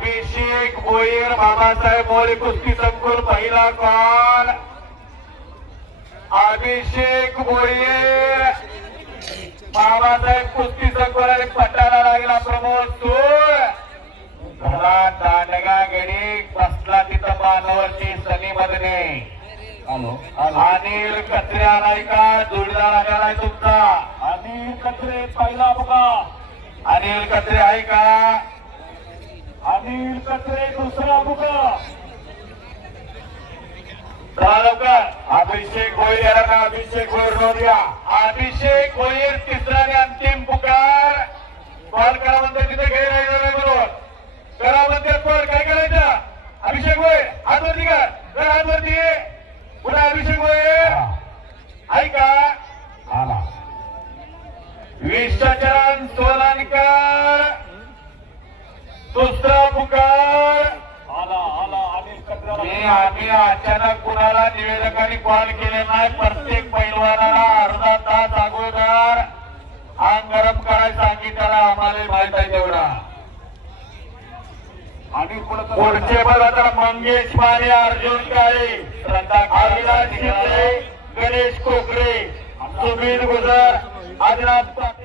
अभिषेक भोईर बाबासाहेब मोरे कुस्ती संकुल पहिला कॉल अभिषेक भोईर बाबासाहेब कुस्ती संकुल पटाला लागला प्रमोद सूळ घरात दांडगा गडी बसला तिथं मानवरची सनी मधने अनिल कचरे आलाय का जोडीदार आलाय तुमचा अनिल कचरे पहिला बघा अनिल कचरे आहे का अनिल कचरे दुसरा बघा लवकर अभिषेक भोईर याला का अभिषेक भोईर नोंदया अभिषेक भोईर तिसरा आणि अंतिम पुकार कॉल करा म्हणते तिथे घ्यायला बरोबर करा म्हणते कॉल काय करायचं अभिषेक भोईर हातवरती कर हातवरती पुन्हा अभिषेक भोईर ऐका आला विश्वचरण सोलानकर दुसरा पुकार आम्ही अचानक कुणाला निवेदकांनी कॉल केले नाही प्रत्येक पैलवानाला अर्धा तास अगोदर अंग गरम करायला सांगितलं आम्हाला माहित आहे तेवढा आणि पुढचे बघ आता मंगेश माने अर्जुन काळे अविनाश शिंदे गणेश कोकरे सुबीर गुजर आदिनाथ